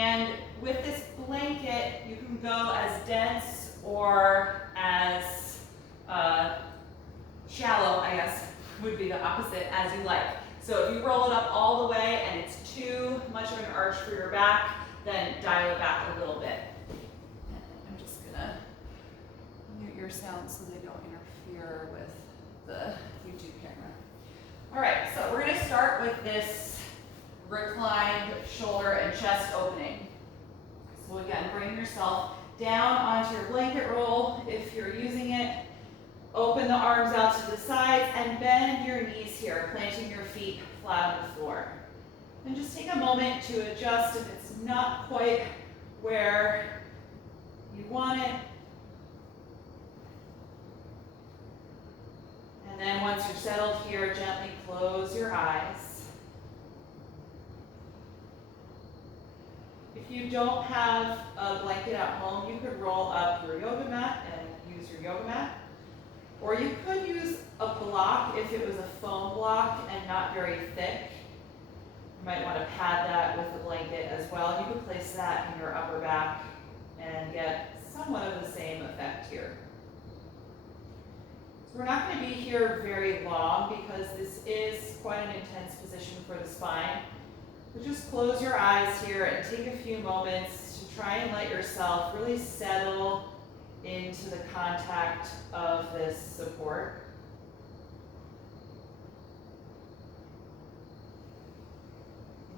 And with this blanket, you can go as dense or as shallow, I guess, would be the opposite, as you like. So if you roll it up all the way and it's too much of an arch for your back, then dial it back a little bit. I'm just gonna mute your sound so they don't interfere with the YouTube camera. All right, so we're gonna start with this reclined shoulder and chest opening. So again, bring yourself down onto your blanket roll if you're using it. Open the arms out to the sides and bend your knees here, planting your feet flat on the floor. And just take a moment to adjust if it's not quite where you want it. And then once you're settled here, gently close your eyes. If you don't have a blanket at home, you could roll up your yoga mat and use your yoga mat. Or you could use a block if it was a foam block and not very thick. You might want to pad that with the blanket as well. You could place that in your upper back and get somewhat of the same effect here. So we're not going to be here very long because this is quite an intense position for the spine. But just close your eyes here and take a few moments to try and let yourself really settle into the contact of this support.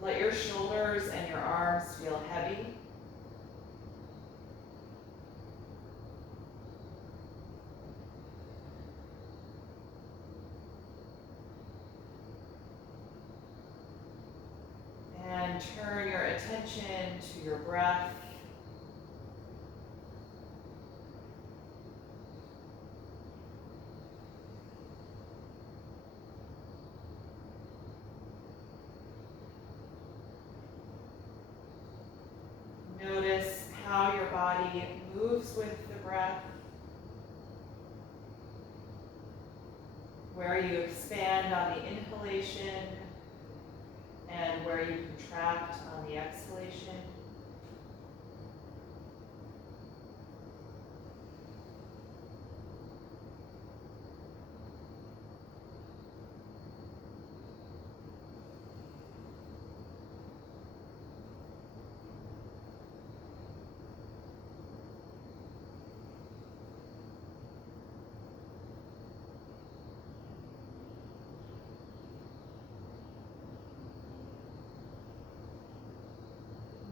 Let your shoulders and your arms feel heavy. And turn your attention to your breath. Notice how your body moves with the breath, where you expand on the inhalation and where you contract on the exhalation.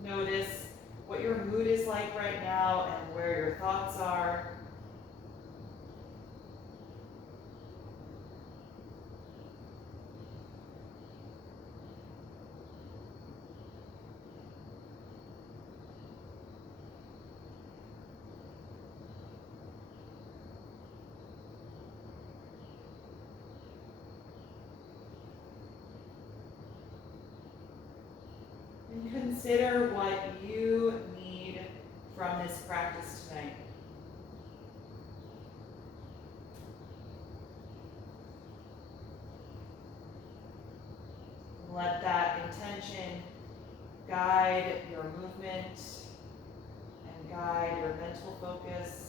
Notice what your mood is like right now and where your thoughts are. And consider what you need from this practice tonight. Let that intention guide your movement and guide your mental focus.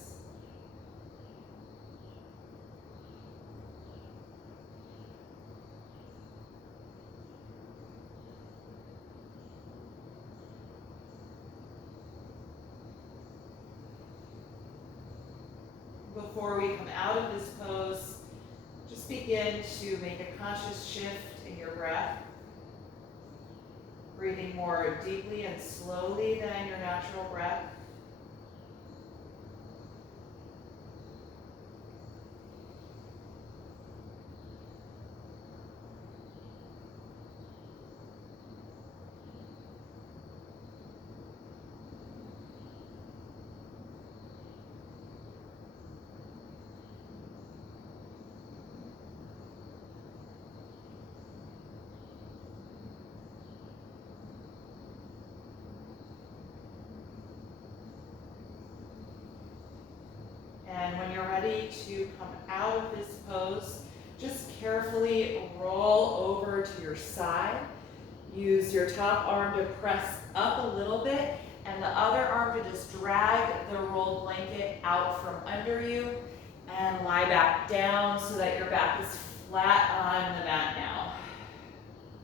Before we come out of this pose, just begin to make a conscious shift in your breath, breathing more deeply and slowly than your natural breath. And when you're ready to come out of this pose, just carefully roll over to your side. Use your top arm to press up a little bit and the other arm to just drag the rolled blanket out from under you and lie back down so that your back is flat on the mat now.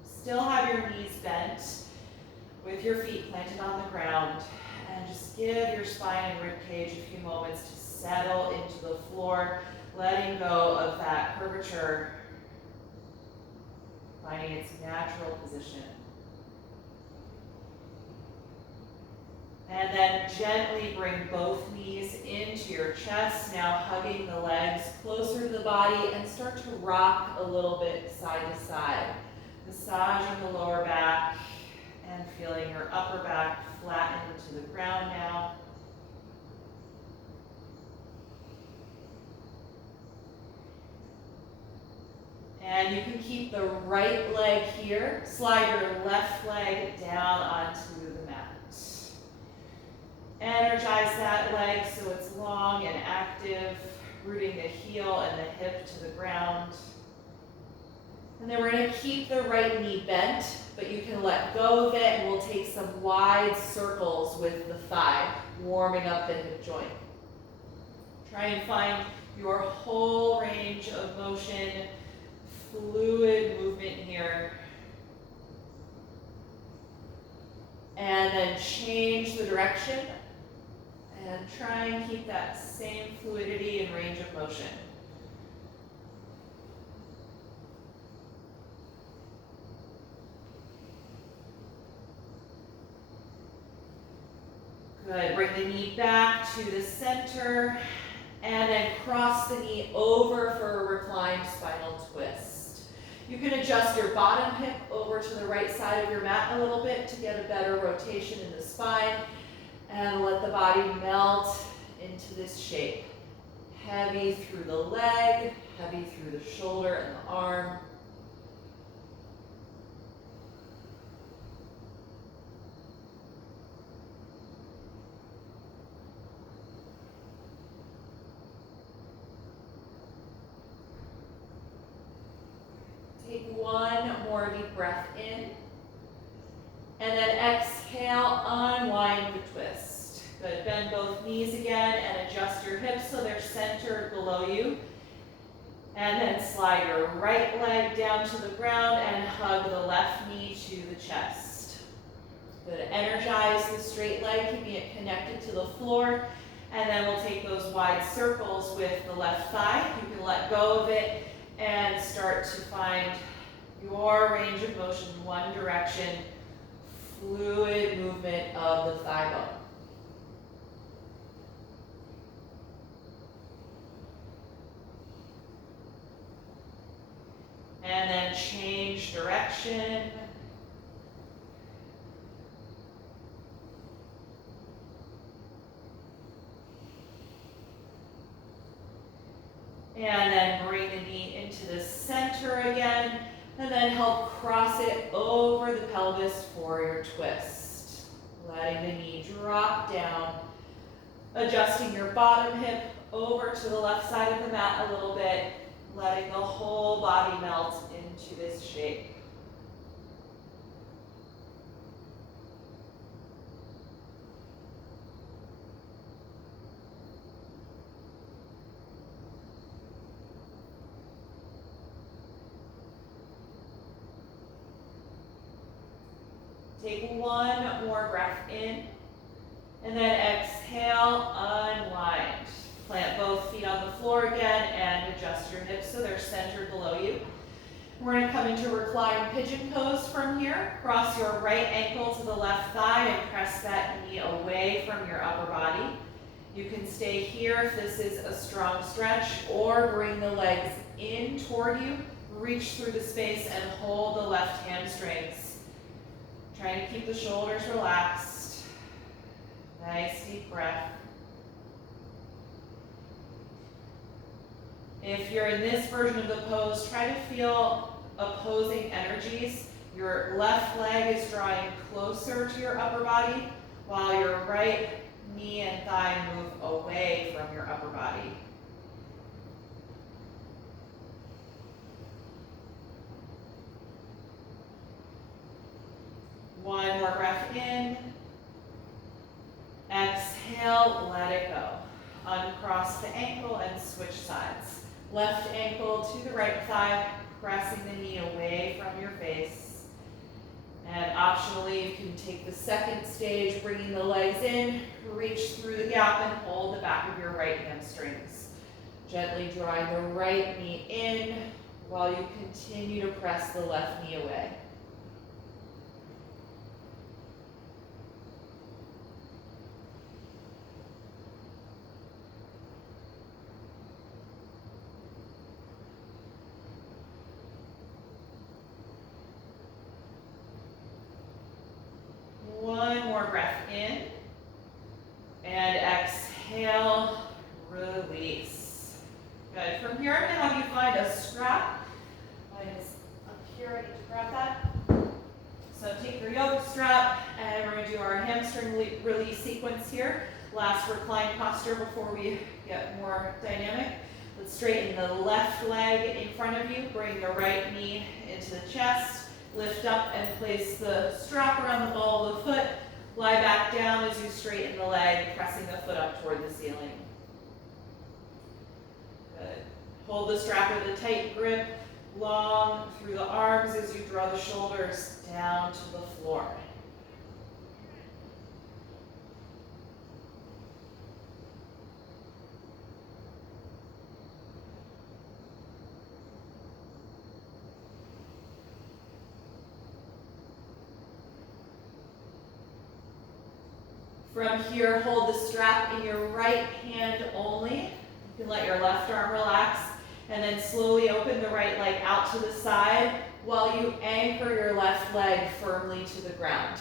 Still have your knees bent with your feet planted on the ground, and just give your spine and ribcage a few moments to settle into the floor, letting go of that curvature, finding its natural position. And then gently bring both knees into your chest, now hugging the legs closer to the body, and start to rock a little bit side to side. Massaging the lower back and feeling your upper back flatten into the ground now. And you can keep the right leg here. Slide your left leg down onto the mat. Energize that leg so it's long and active, rooting the heel and the hip to the ground. And then we're going to keep the right knee bent, but you can let go of it, and we'll take some wide circles with the thigh, warming up the hip joint. Try and find your whole range of motion, fluid movement here. And then change the direction, and try and keep that same fluidity and range of motion. Good, bring the knee back to the center, and then cross the knee over for a reclined spinal twist. You can adjust your bottom hip over to the right side of your mat a little bit to get a better rotation in the spine, and let the body melt into this shape. Heavy through the leg, heavy through the shoulder and the arm. Take one more deep breath in, and then exhale, unwind the twist. Good, bend both knees again and adjust your hips so they're centered below you. And then slide your right leg down to the ground and hug the left knee to the chest. Good, energize the straight leg, keeping it connected to the floor. And then we'll take those wide circles with the left thigh. You can let go of it and start to find your range of motion in one direction, fluid movement of the thigh bone. And then change direction. And then bring the knee into the center again, and then help cross it over the pelvis for your twist. Letting the knee drop down, adjusting your bottom hip over to the left side of the mat a little bit, letting the whole body melt into this shape. Take one more breath in, and then exhale, unwind. Plant both feet on the floor again and adjust your hips so they're centered below you. We're going to come into Reclined Pigeon Pose from here. Cross your right ankle to the left thigh and press that knee away from your upper body. You can stay here if this is a strong stretch, or bring the legs in toward you, reach through the space and hold the left hamstrings. Trying to keep the shoulders relaxed. Nice deep breath. If you're in this version of the pose, try to feel opposing energies. Your left leg is drawing closer to your upper body, while your right knee and thigh move away from your upper body. One more breath in. Exhale, let it go. Uncross the ankle and switch sides. Left ankle to the right thigh, pressing the knee away from your face. And optionally, you can take the second stage, bringing the legs in, reach through the gap and hold the back of your right hamstrings. Gently drawing the right knee in while you continue to press the left knee away. One more breath in, and exhale, release. Good. From here, I'm going to have you find a strap. Mine is up here. I need to grab that. So take your yoga strap, and we're going to do our hamstring release sequence here. Last recline posture before we get more dynamic. Let's straighten the left leg in front of you. Bring the right knee into the chest. Lift up and place the strap around the ball of the foot. Lie back down as you straighten the leg, pressing the foot up toward the ceiling. Good. Hold the strap with a tight grip, long through the arms as you draw the shoulders down to the floor. From here, hold the strap in your right hand only. You can let your left arm relax, and then slowly open the right leg out to the side while you anchor your left leg firmly to the ground.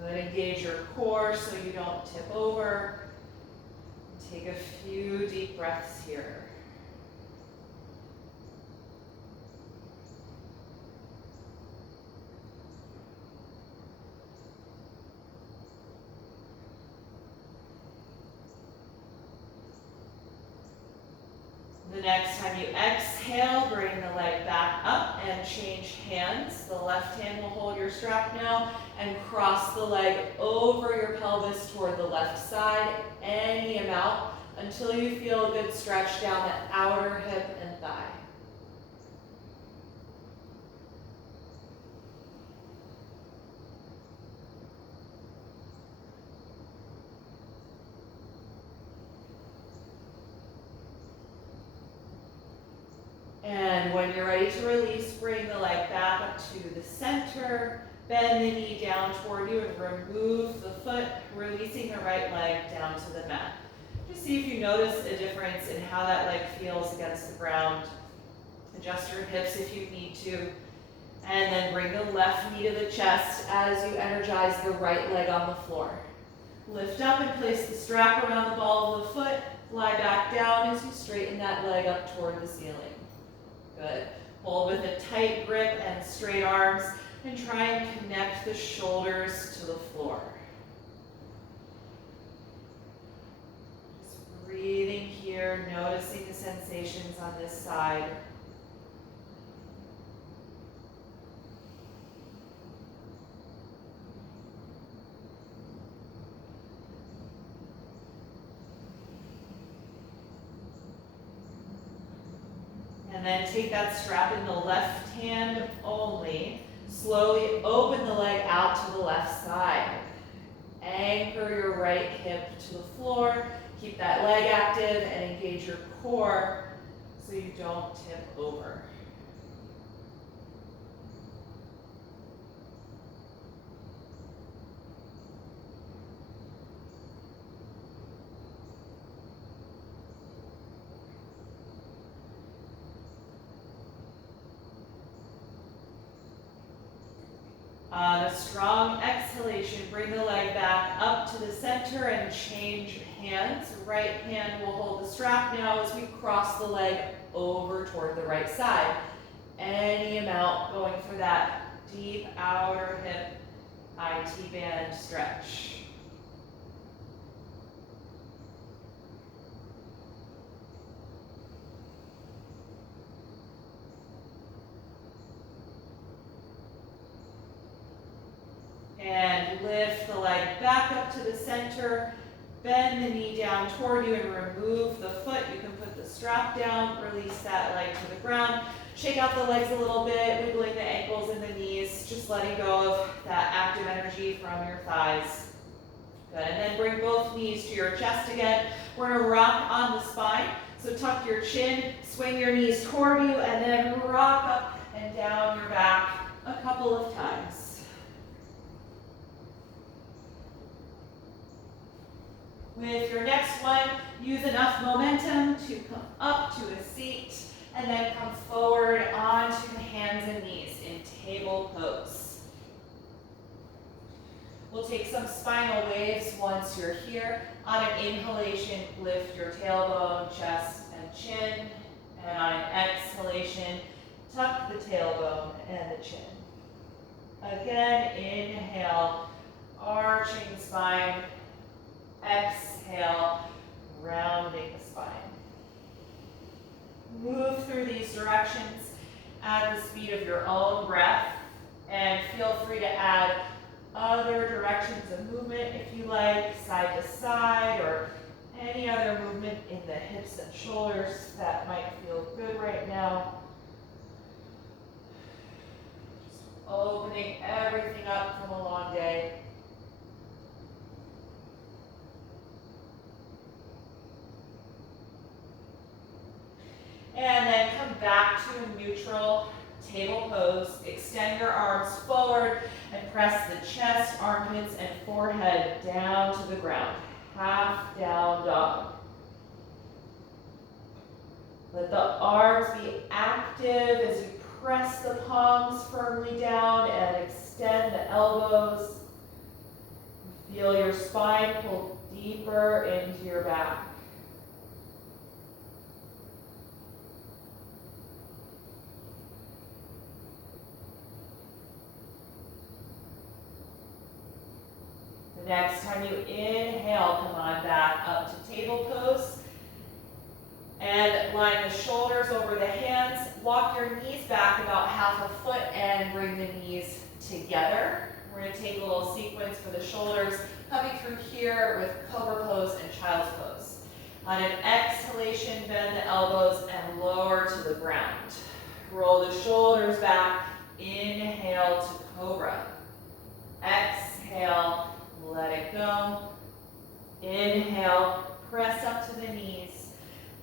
Good. Engage your core so you don't tip over. Take a few deep breaths here. The next time you exhale, bring the leg back up and change hands. The left hand will hold your strap now and cross the leg over your pelvis toward the left side, any amount, until you feel a good stretch down the outer hip and thigh. And when you're ready to release, bring the leg back up to the center, bend the knee down toward you and remove the foot, releasing the right leg down to the mat. Just see if you notice a difference in how that leg feels against the ground. Adjust your hips if you need to. And then bring the left knee to the chest as you energize the right leg on the floor. Lift up and place the strap around the ball of the foot. Lie back down as you straighten that leg up toward the ceiling. Good. Hold with a tight grip and straight arms, and try and connect the shoulders to the floor. Just breathing here, noticing the sensations on this side. And then take that strap in the left hand only. Slowly open the leg out to the left side. Anchor your right hip to the floor. Keep that leg active and engage your core so you don't tip over. On a strong exhalation, bring the leg back up to the center and change hands. Right hand will hold the strap now as we cross the leg over toward the right side. Any amount, going for that deep outer hip IT band stretch. then lift the leg back up to the center. Bend the knee down toward you and remove the foot. You can put the strap down, release that leg to the ground. Shake out the legs a little bit, wiggling the ankles and the knees, just letting go of that active energy from your thighs. Good, and then bring both knees to your chest again. We're gonna rock on the spine. So tuck your chin, swing your knees toward you, and then rock up and down your back a couple of times. With your next one, use enough momentum to come up to a seat, and then come forward onto the hands and knees in table pose. We'll take some spinal waves once you're here. On an inhalation, lift your tailbone, chest, and chin. And on an exhalation, tuck the tailbone and the chin. Again, inhale, arching the spine. Exhale, rounding the spine. Move through these directions at the speed of your own breath, and feel free to add other directions of movement if you like, side to side, or any other movement in the hips and shoulders that might feel good right now. Just opening everything up from a long day. And then come back to a neutral table pose. Extend your arms forward and press the chest, armpits, and forehead down to the ground. Half down dog. Let the arms be active as you press the palms firmly down and extend the elbows. Feel your spine pull deeper into your back. Next time you inhale, come on back up to table pose. And line the shoulders over the hands. Walk your knees back about half a foot and bring the knees together. We're going to take a little sequence for the shoulders, coming through here with Cobra Pose and Child's Pose. On an exhalation, bend the elbows and lower to the ground. Roll the shoulders back. Inhale to Cobra. Exhale. Let it go. Inhale, press up to the knees.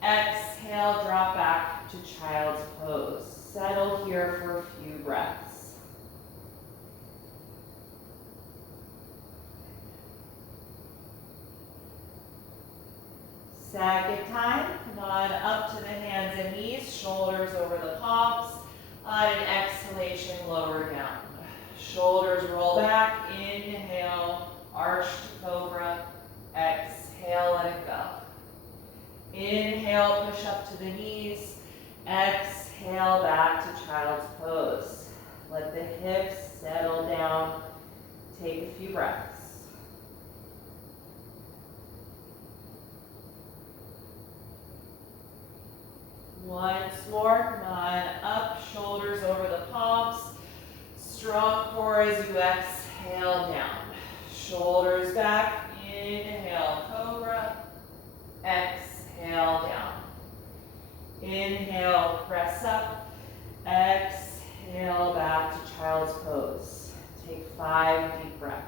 Exhale, drop back to Child's Pose. Settle here for a few breaths. Second time, come on up to the hands and knees, shoulders over the palms. On an exhalation, lower down. Shoulders roll back, inhale. Arch to Cobra. Exhale, let it go. Inhale, push up to the knees. Exhale, back to Child's Pose. Let the hips settle down. Take a few breaths. Once more, come on up, shoulders over the palms. Strong core as you exhale down. Shoulders back, inhale, Cobra, exhale down. Inhale, press up, exhale back to Child's Pose. Take 5 deep breaths.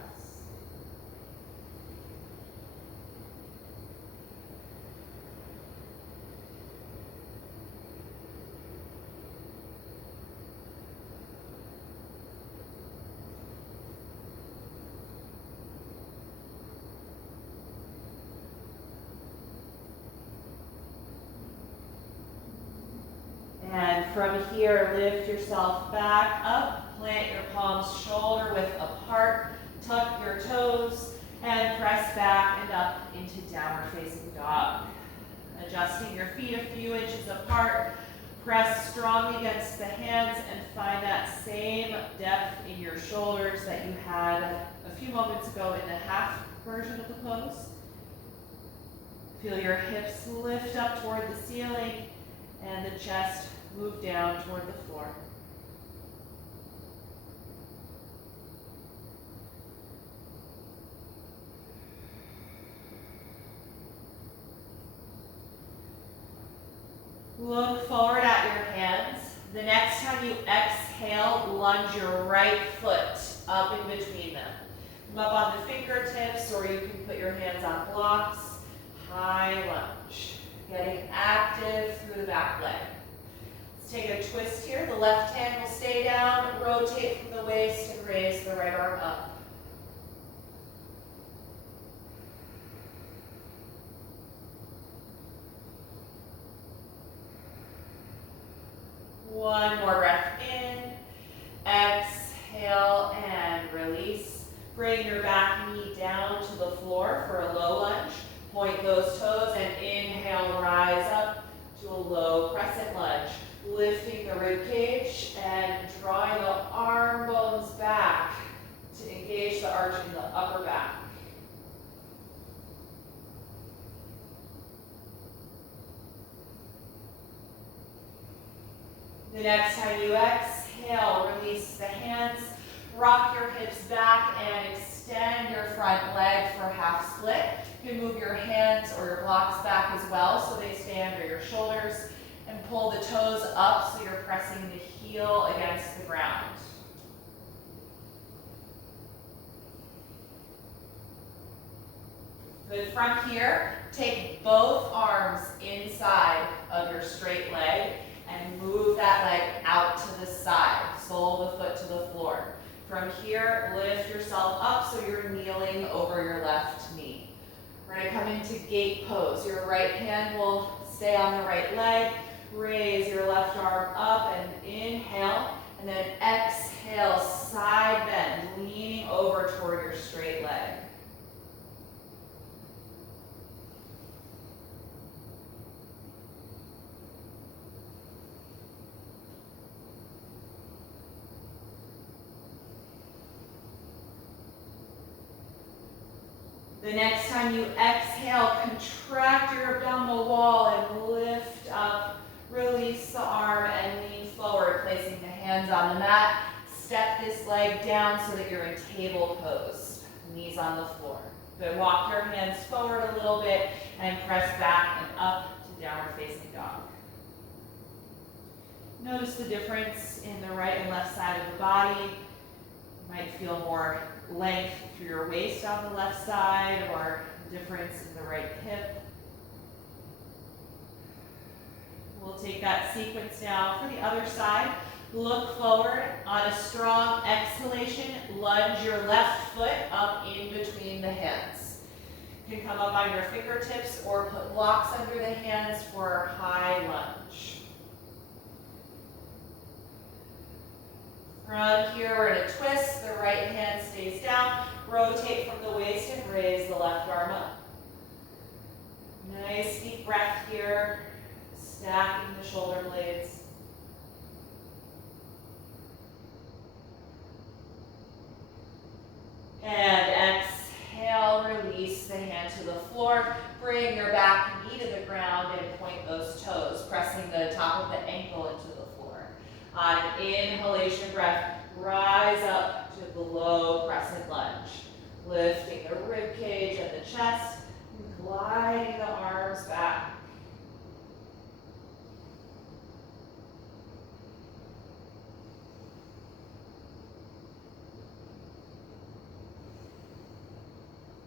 And from here, lift yourself back up, plant your palms shoulder width apart, tuck your toes, and press back and up into downward facing dog. Adjusting your feet a few inches apart, press strongly against the hands and find that same depth in your shoulders that you had a few moments ago in the half version of the pose. Feel your hips lift up toward the ceiling and the chest move down toward the floor. Look forward at your hands. The next time you exhale, lunge your right foot up in between them. Come up on the fingertips, or you can put your hands on blocks. High lunge. Getting active through the back leg. Let's take a twist here. The left hand will stay down, rotate from the waist, and raise the right arm up. One more breath in. Exhale and release. Bring your back knee down to the floor for a low lunge. Point those toes and inhale, rise up to a low crescent lunge. Lifting the ribcage and drawing the arm bones back to engage the arch in the upper back. The next time you exhale, release the hands, rock your hips back and extend your front leg for half split. You can move your hands or your blocks back as well so they stay under your shoulders, and pull the toes up so you're pressing the heel against the ground. Good. From here, take both arms inside of your straight leg and move that leg out to the side, sole of the foot to the floor. From here, lift yourself up so you're kneeling over your left knee. We're going to come into gate pose. Your right hand will stay on the right leg. Raise your left arm up and inhale, and then exhale, side bend, leaning over toward your straight leg. The next time you exhale, contract your abdominal wall and lift up. Release the arm and lean forward, placing the hands on the mat. Step this leg down so that you're in table pose. Knees on the floor. Good. Walk your hands forward a little bit and press back and up to downward facing dog. Notice the difference in the right and left side of the body. You might feel more length through your waist on the left side, or difference in the right hip. We'll take that sequence now for the other side. Look forward. On a strong exhalation, lunge your left foot up in between the hands. You can come up on your fingertips or put blocks under the hands for a high lunge. From here, we're going to twist. The right hand stays down. Rotate from the waist and raise the left arm up. Nice deep breath here. Stacking the shoulder blades. And exhale, release the hand to the floor. Bring your back knee to the ground and point those toes, pressing the top of the ankle into the floor. On inhalation breath, rise up to the low crescent lunge. Lifting the ribcage and the chest, and gliding the arms back.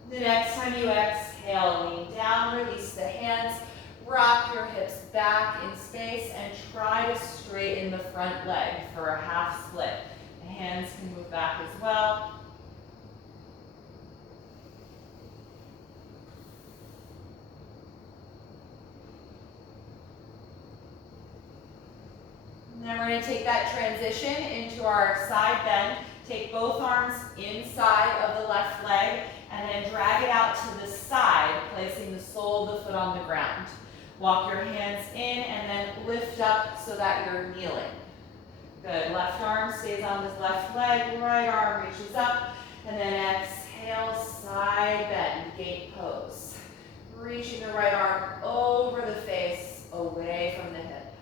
The next time you exhale, lean down, release the hands, rock your hips back in space, and try to straighten the front leg for a half split. The hands can move back as well. And then we're going to take that transition into our side bend. Take both arms inside of the left leg and then drag it out to the side, placing the sole of the foot on the ground. Walk your hands in and then lift up so that you're kneeling. Good. Left arm stays on this left leg, right arm reaches up, and then exhale, side bend, gate pose. Reaching the right arm over the face, away from the hip.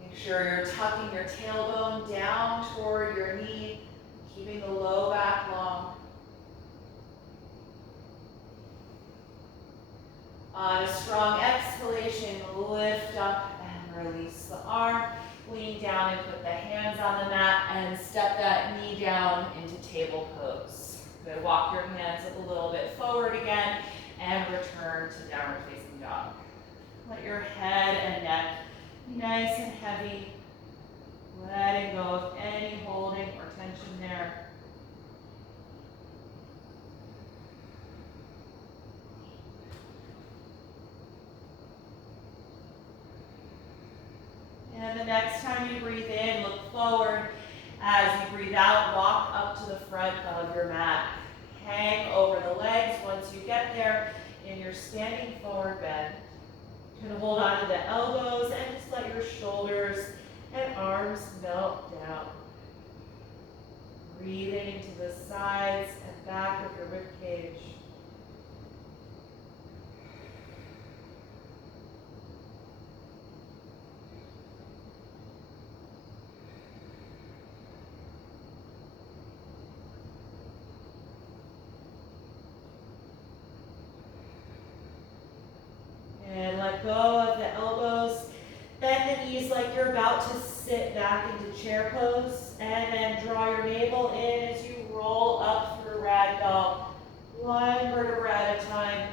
Make sure you're tucking your tailbone down toward your knee, keeping the low back long. On a strong exhalation, lift up and release the arm. Lean down and put the hands on the mat and step that knee down into table pose. Good, walk your hands a little bit forward again and return to downward facing dog. Let your head and neck be nice and heavy. Letting go of any holding or tension there. And the next time you breathe in, look forward. As you breathe out, walk up to the front of your mat. Hang over the legs once you get there in your standing forward bend. You can hold on to the elbows and just let your shoulders and arms melt down. Breathing into the sides and back of your ribcage. And let go of the elbows. Bend the knees like you're about to sit back into chair pose. And then draw your navel in as you roll up through ragdoll. One vertebra at a time.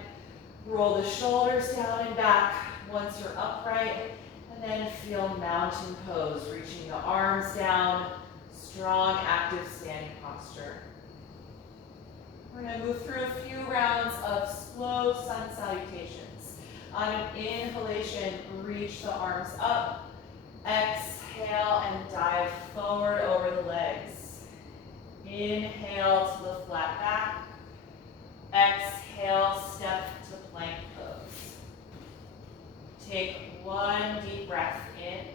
Roll the shoulders down and back once you're upright. And then feel mountain pose, reaching the arms down. Strong, active standing posture. We're going to move through a few rounds of slow sun salutations. On an inhalation, reach the arms up. Exhale and dive forward over the legs. Inhale to the flat back. Exhale, step to plank pose. Take one deep breath in,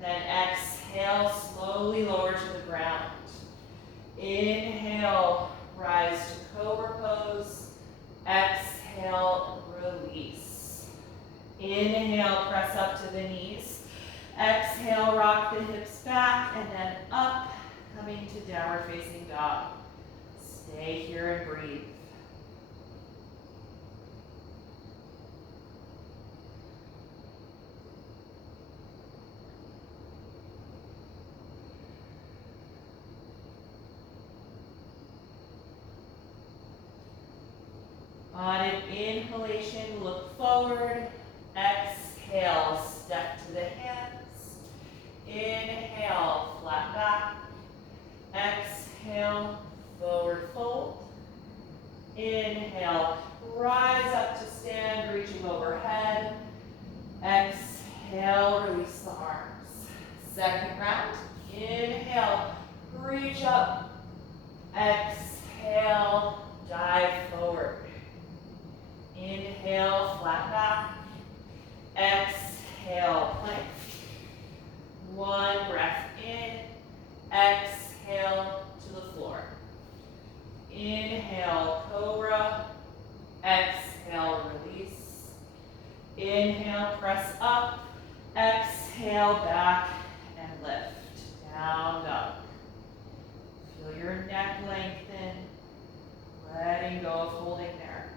then exhale, slowly lower to the ground. Inhale, rise to Cobra Pose. Exhale, release. Inhale, press up to the knees. Exhale, rock the hips back and then up, coming to downward facing dog. Stay here and breathe. On an inhalation, look forward. Exhale, step to the hands. Inhale, flat back. Exhale, forward fold. Inhale, rise up to stand, reaching overhead. Exhale, release the arms. Second round. Inhale, reach up. Exhale, dive forward. Inhale, flat back. Exhale, plank. One breath in. Exhale to the floor. Inhale, cobra. Exhale, release. Inhale, press up. Exhale, back and lift. Down dog. Feel your neck lengthen. Letting go of holding there.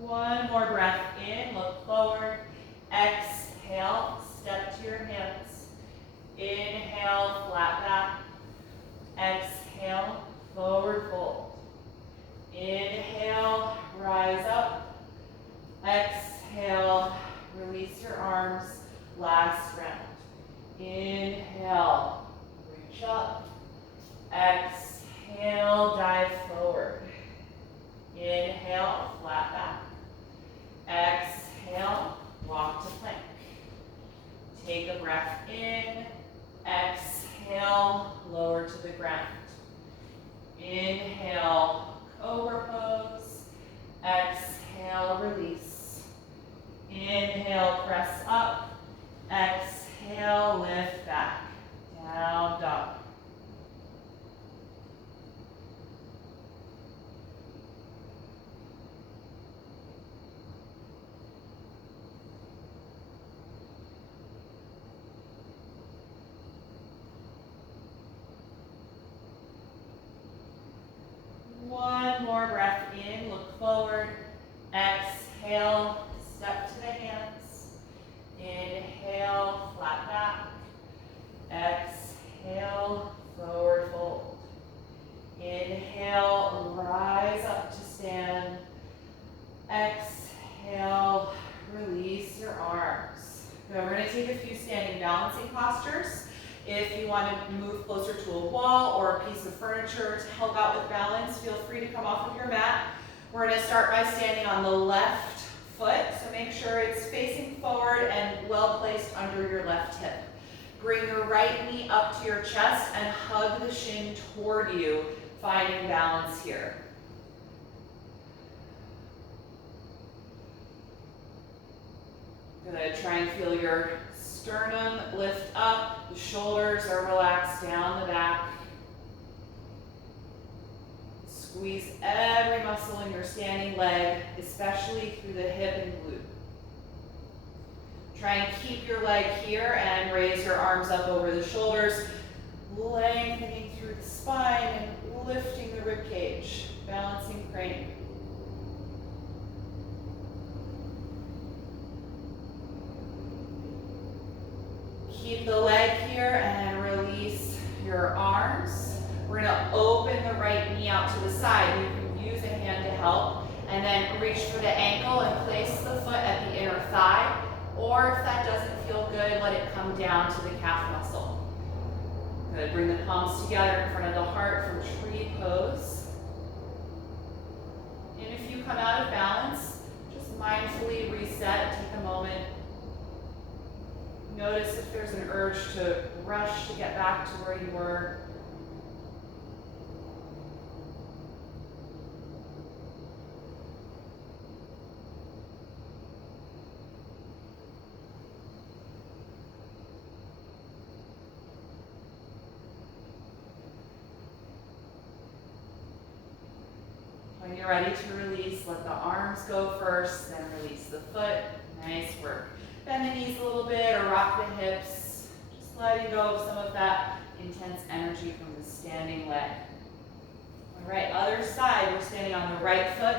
One more breath in, look forward. Exhale, step to your hands. Inhale, flat back. Exhale, forward fold. Inhale, rise up. Exhale, release your arms. Last round. Inhale, reach up. Exhale, dive forward. Inhale, flat back. Exhale, walk to plank. Take a breath in. Exhale, lower to the ground. Inhale, Cobra Pose. Exhale, release. Inhale, press up. Exhale, lift back. Down dog. step to the hands. Inhale, flat back. Exhale, forward fold. Inhale, rise up to stand. Exhale, release your arms. Good. We're going to take a few standing balancing postures. If you want to move closer to a wall or a piece of furniture to help out with balance, feel free to come off of your mat. We're going to start by standing on the left foot, so make sure it's facing forward and well placed under your left hip. Bring your right knee up to your chest and hug the shin toward you, finding balance here. Good. Try and feel your sternum lift up, the shoulders are relaxed down the back. Squeeze every muscle in your standing leg, especially through the hip and glute. Try and keep your leg here and raise your arms up over the shoulders, lengthening through the spine and lifting the ribcage, balancing crane. Keep the leg here and release your arms. We're going to open the right knee out to the side. You can use a hand to help. And then reach for the ankle and place the foot at the inner thigh. Or if that doesn't feel good, let it come down to the calf muscle. Good. Bring the palms together in front of the heart for tree pose. And if you come out of balance, just mindfully reset. Take a moment. Notice if there's an urge to rush to get back to where you were. When you're ready to release, let the arms go first, then release the foot. Nice work. Bend the knees a little bit or rock the hips. Just letting go of some of that intense energy from the standing leg. All right, other side, we're standing on the right foot.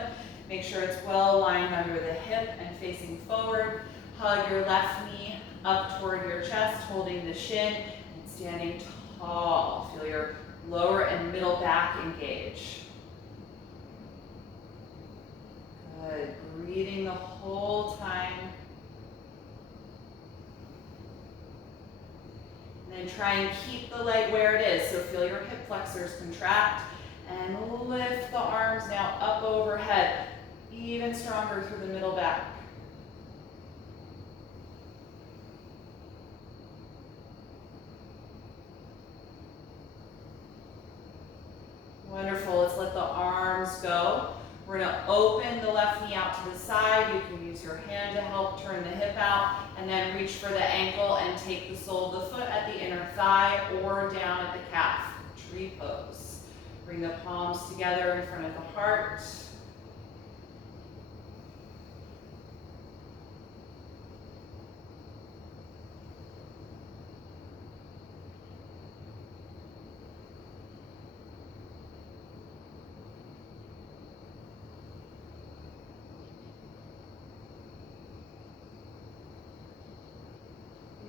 Make sure it's well aligned under the hip and facing forward. Hug your left knee up toward your chest, holding the shin and standing tall. Feel your lower and middle back engage. Good. Breathing the whole time. And try and keep the leg where it is. So feel your hip flexors contract and lift the arms now up overhead, even stronger through the middle back. Wonderful. Let's let the arms go. We're going to open the left knee out to the side. You can use your hand to help turn the hip out, and then reach for the ankle and take the sole of the foot at the inner thigh or down at the calf. Tree pose. Bring the palms together in front of the heart.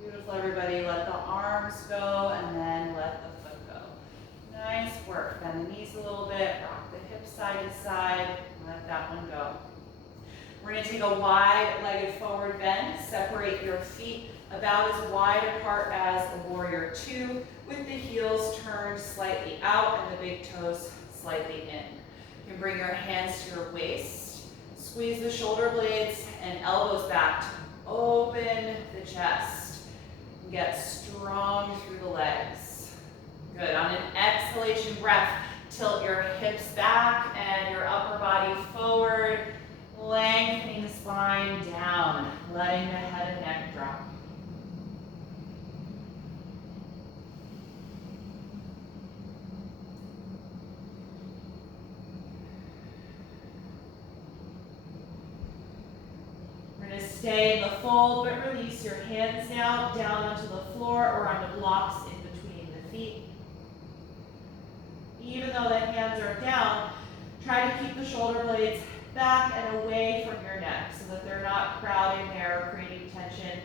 Beautiful, everybody. Let the arms go and then let the foot go. Nice work. Bend the knees a little bit, rock the hips side to side, let that one go. We're going to take a wide-legged forward bend. Separate your feet about as wide apart as a warrior two, with the heels turned slightly out and the big toes slightly in. You can bring your hands to your waist, squeeze the shoulder blades and elbows back to open the chest. Get strong through the legs. Good. On an exhalation breath, tilt your hips back and your upper body forward, lengthening the spine down, letting the head and neck drop. Stay in the fold, but release your hands now down onto the floor or onto blocks in between the feet. Even though the hands are down, try to keep the shoulder blades back and away from your neck so that they're not crowding there or creating tension.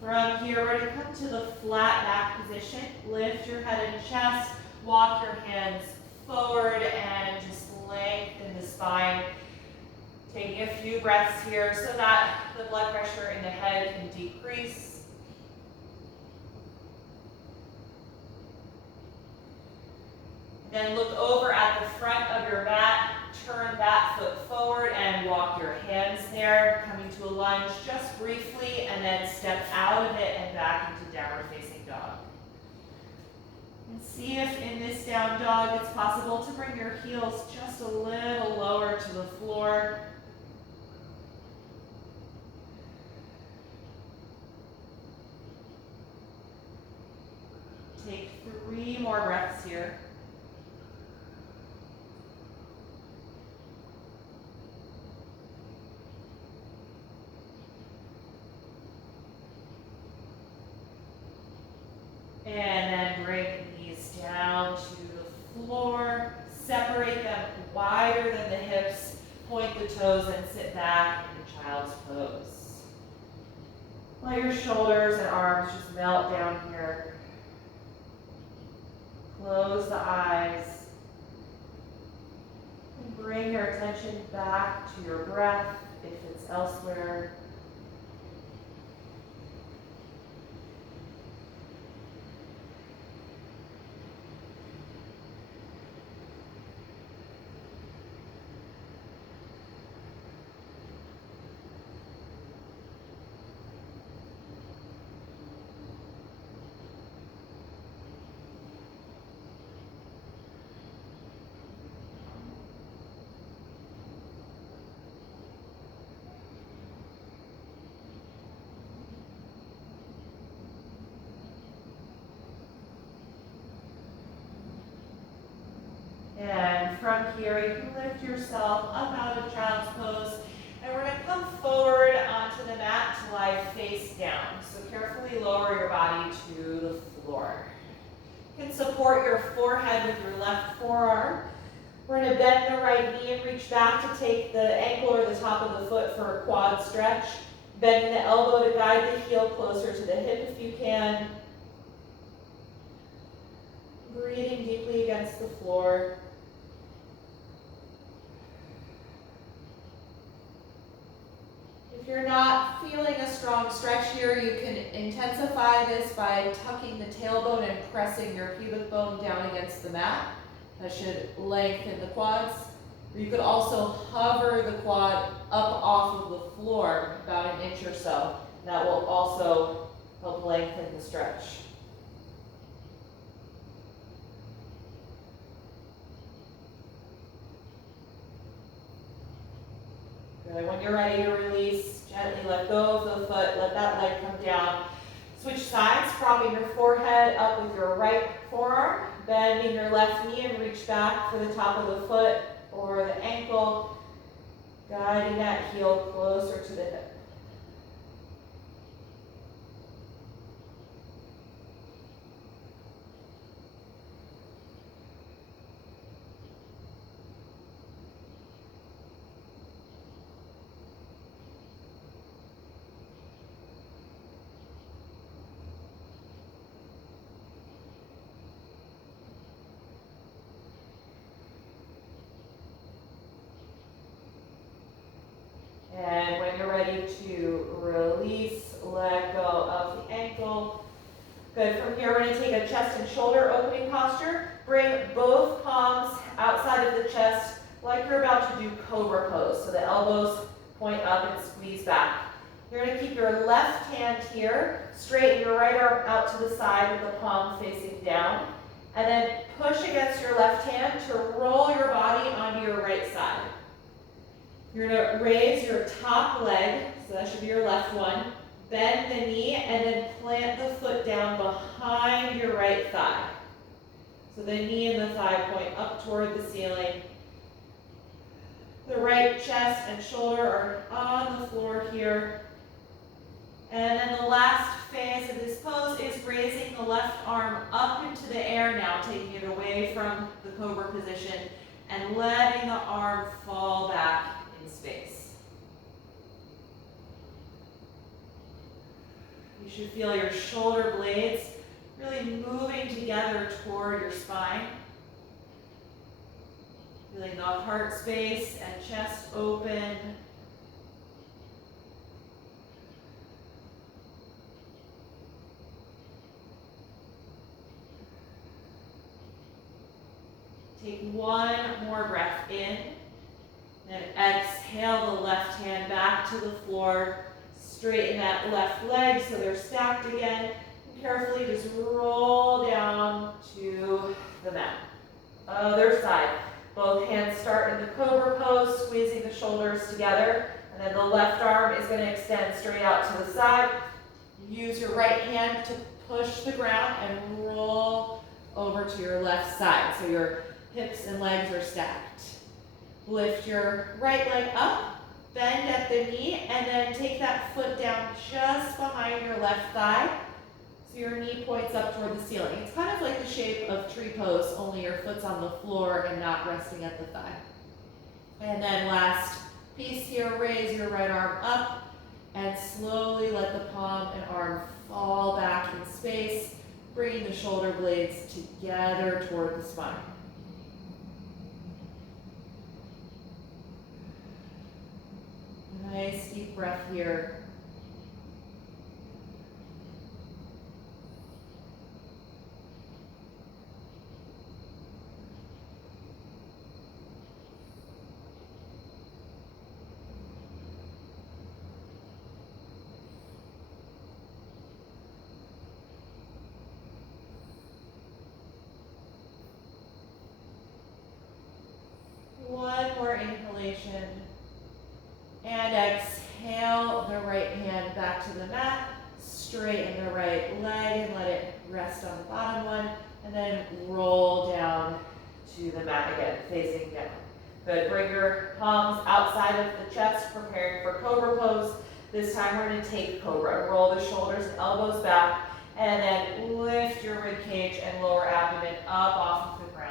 From here, we're going to come to the flat back position. Lift your head and chest, walk your hands forward, and just lengthen the spine. Taking a few breaths here so that the blood pressure in the head can decrease. Then look over at the front of your mat, turn that foot forward and walk your hands there, coming to a lunge just briefly, and then step out of it and back into downward facing dog. And see if in this down dog it's possible to bring your heels just a little lower to the floor. Take 3 more breaths here. And then bring the knees down to the floor. Separate them wider than the hips. Point the toes and sit back in child's pose. Let your shoulders and arms just melt down here. Close the eyes. And bring your attention back to your breath if it's elsewhere. And from here, you can lift yourself up out of child's pose. And we're going to come forward onto the mat to lie face down. So carefully lower your body to the floor. You can support your forehead with your left forearm. We're going to bend the right knee and reach back to take the ankle or the top of the foot for a quad stretch. Bending the elbow to guide the heel closer to the hip if you can. Breathing deeply against the floor. If you're not feeling a strong stretch here, you can intensify this by tucking the tailbone and pressing your pubic bone down against the mat. That should lengthen the quads. Or you could also hover the quad up off of the floor about 1 inch or so. That will also help lengthen the stretch. Good. When you're ready to release, gently let go of the foot, let that leg come down. Switch sides, propping your forehead up with your right forearm, bending your left knee and reach back for the top of the foot or the ankle, guiding that heel closer to the hip. And when you're ready to release, let go of the ankle. Good. From here, we're going to take a chest and shoulder opening posture. Bring both palms outside of the chest like you're about to do Cobra Pose. So the elbows point up and squeeze back. You're going to keep your left hand here, straighten your right arm out to the side with the palm facing down, and then push against your left hand to roll your body onto your right side. You're going to raise your top leg, so that should be your left one, Bend the knee and then plant the foot down behind your right thigh. So the knee and the thigh point up toward the ceiling. The right chest and shoulder are on the floor here. And then the last phase of this pose is raising the left arm up into the air now, taking it away from the cobra position and letting the arm fall back in space. You should feel your shoulder blades really moving together toward your spine. Feeling the heart space and chest open. Take one more breath in, then exhale the left hand back to the floor. Straighten that left leg so they're stacked again. And carefully just roll down to the mat. Other side. Both hands start in the Cobra Pose, squeezing the shoulders together. And then the left arm is going to extend straight out to the side. Use your right hand to push the ground and roll over to your left side. So your hips and legs are stacked. Lift your right leg up, bend at the knee, and then take that foot down just behind your left thigh. So your knee points up toward the ceiling. It's kind of like the shape of tree pose, only your foot's on the floor and not resting at the thigh. And then last piece here, raise your right arm up and slowly let the palm and arm fall back in space, bringing the shoulder blades together toward the spine. Nice deep breath here. One more inhalation. And exhale the right hand back to the mat. Straighten the right leg and let it rest on the bottom one. And then roll down to the mat again, facing down. Good. Bring your palms outside of the chest, preparing for Cobra Pose. This time we're going to take Cobra. Roll the shoulders and elbows back. And then lift your ribcage and lower abdomen up off of the ground.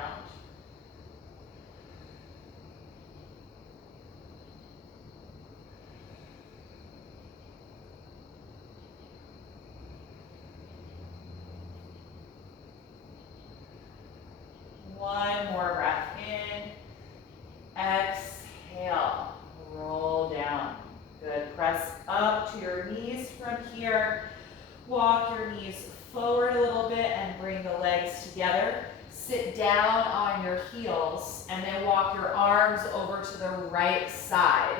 One more breath in. Exhale. Roll down. Good. Press up to your knees from here. Walk your knees forward a little bit and bring the legs together. Sit down on your heels and then walk your arms over to the right side.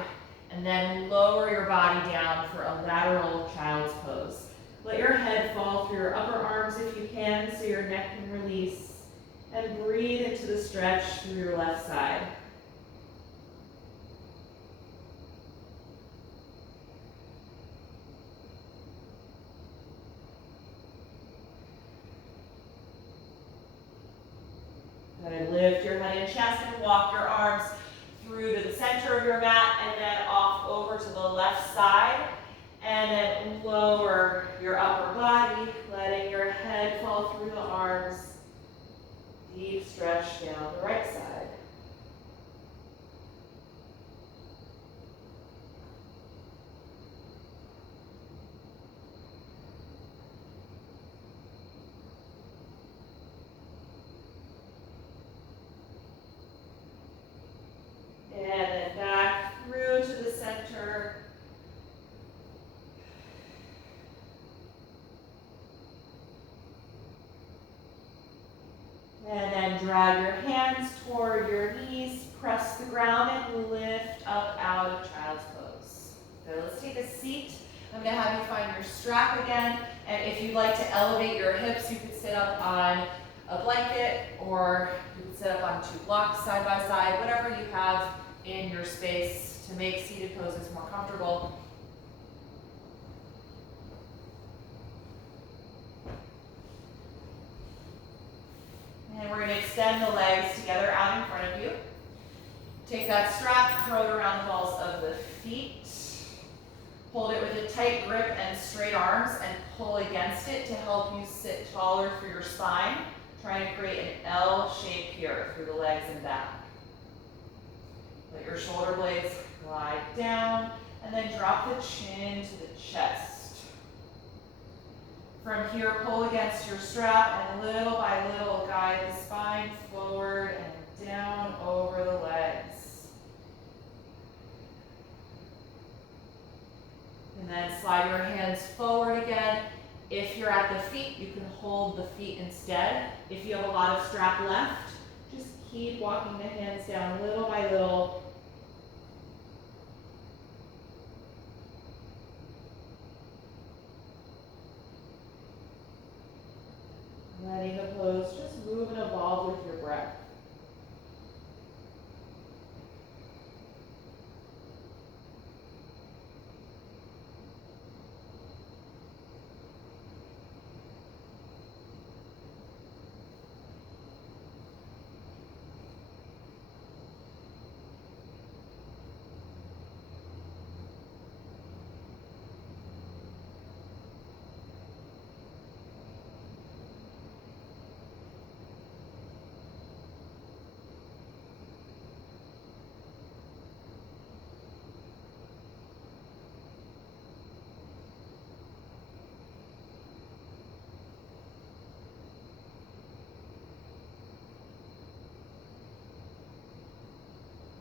And then lower your body down for a lateral child's pose. Let your head fall through your upper arms if you can so your neck can release. And breathe into the stretch through your left side. Good. Lift your head and chest and walk your arms through to the center of your mat and then off over to the left side. And then lower your upper body, letting your head fall through the arms. Deep stretch down the right side. And then back through to the center. And then drag your hands toward your knees, press the ground, and lift up out of child's pose. So let's take a seat. I'm going to have you find your strap again. And if you'd like to elevate your hips, you could sit up on a blanket, or you could sit up on 2 blocks side by side, whatever you have in your space to make seated poses more comfortable. we're going to extend the legs together out in front of you. Take that strap, throw it around the balls of the feet. Hold it with a tight grip and straight arms and pull against it to help you sit taller through your spine. Trying to create an L shape here through the legs and back. Let your shoulder blades glide down and then drop the chin to the chest. From here, pull against your strap and little by little guide the spine forward and down over the legs. And then slide your hands forward again. If you're at the feet, you can hold the feet instead. If you have a lot of strap left, just keep walking the hands down little by little. Letting the pose just move and evolve with your breath.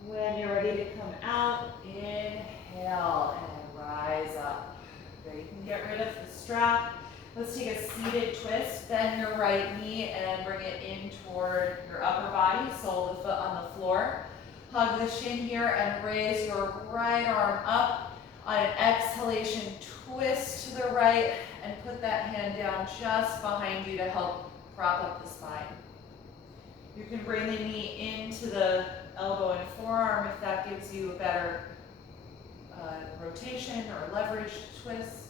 When you're ready to come out, inhale and rise up. There, you can get rid of the strap. Let's take a seated twist. Bend your right knee and bring it in toward your upper body, sole of the foot on the floor. Hug the shin here and raise your right arm up. On an exhalation, twist to the right and put that hand down just behind you to help prop up the spine. You can bring the knee into the elbow and forearm if that gives you a better rotation or leverage twist.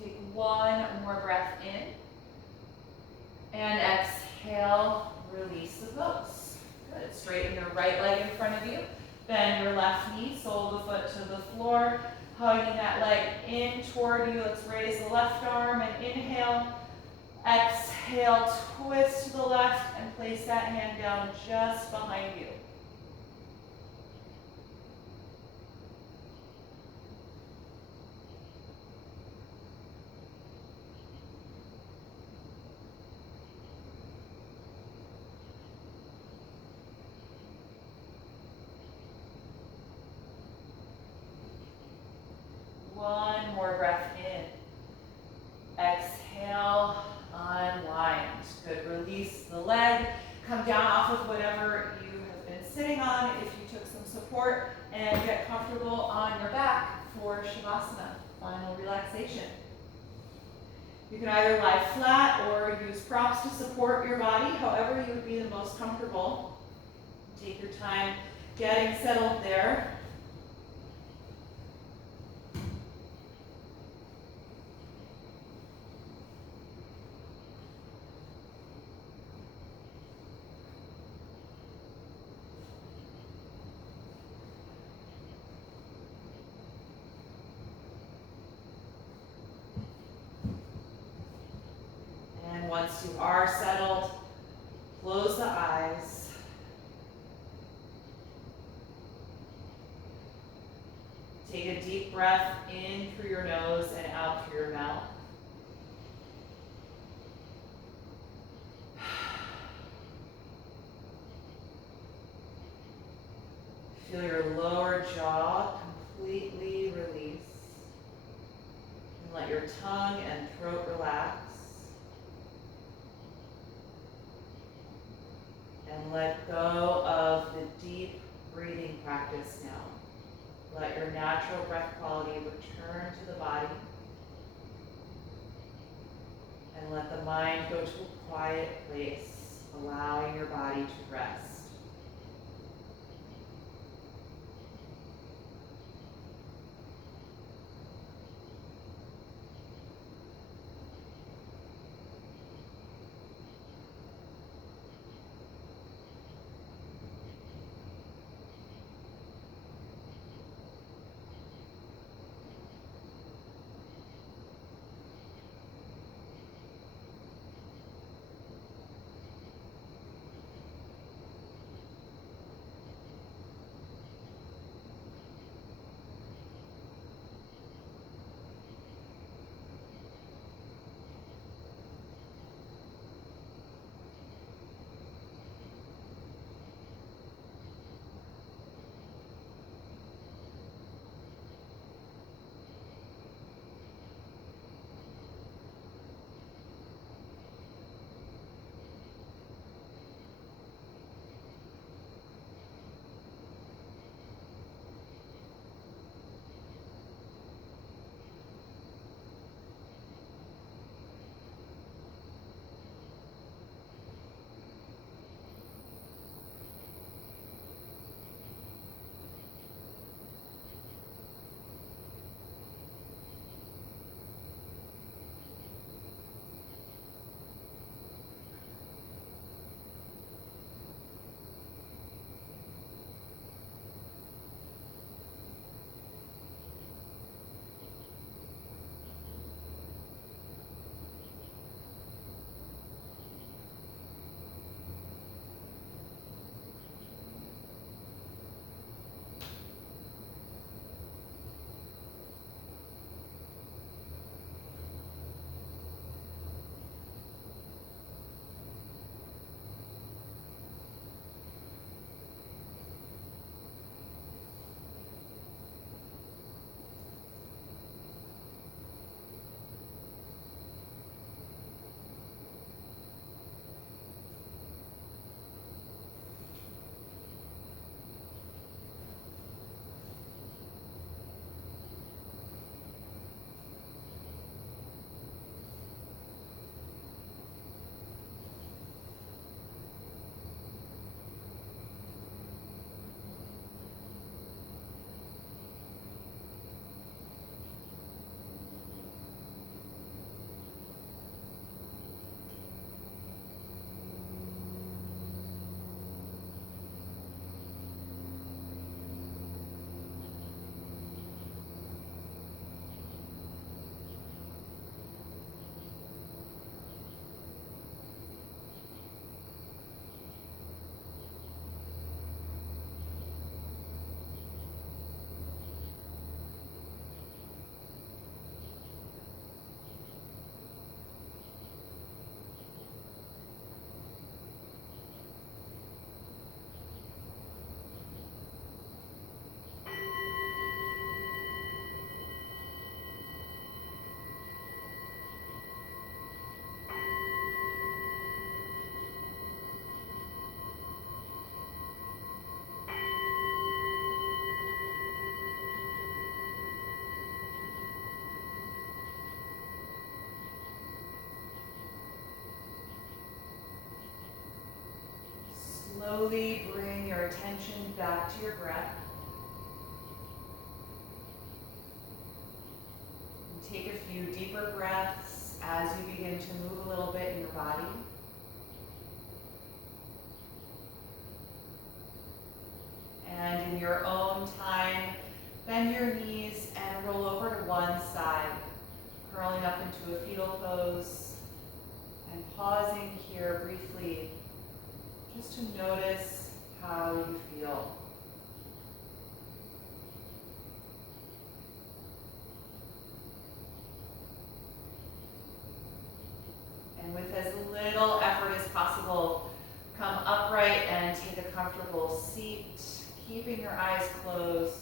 Take one more breath in and exhale, release the pose. Good. Straighten your right leg in front of you. Bend your left knee, sole of the foot to the floor. Hugging that leg in toward you. Let's raise the left arm and inhale. Exhale, twist to the left and place that hand down just behind you. One more breath in. Exhale, unwind. Good. Release the leg. Come down off of whatever you have been sitting on if you took some support, and get comfortable on your back for Shavasana, final relaxation. You can either lie flat or use props to support your body, however you would be the most comfortable. Take your time getting settled there. Once you are settled, close the eyes. Take a deep breath in through your nose and out through your mouth. Feel your lower jaw completely release. And let your tongue and throat relax. And let go of the deep breathing practice now. Let your natural breath quality return to the body. And let the mind go to a quiet place allowing your body to rest. Slowly bring your attention back to your breath. And take a few deeper breaths as you begin to move a little bit in your body. And in your own time, bend your knees and roll over to one side, curling up into a fetal pose and pausing here briefly just to notice how you feel. And with as little effort as possible, come upright and take a comfortable seat, keeping your eyes closed.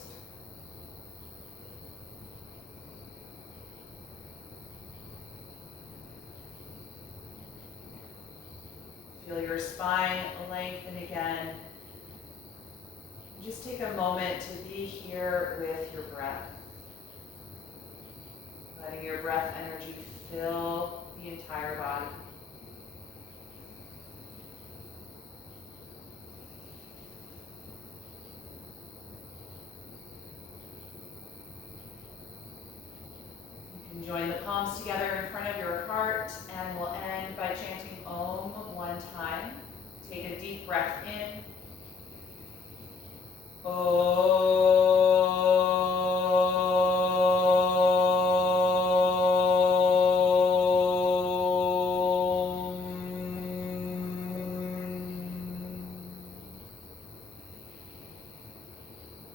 Feel your spine lengthen again. Just take a moment to be here with your breath. Letting your breath energy fill the entire body. Join the palms together in front of your heart, and we'll end by chanting Om one time. Take a deep breath in.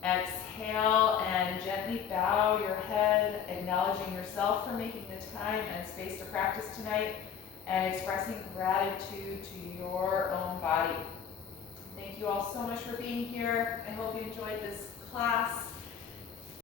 Exhale and gently bow your head, acknowledging yourself for making the time and space to practice tonight, and expressing gratitude to your own body. Thank you all so much for being here. I hope you enjoyed this class.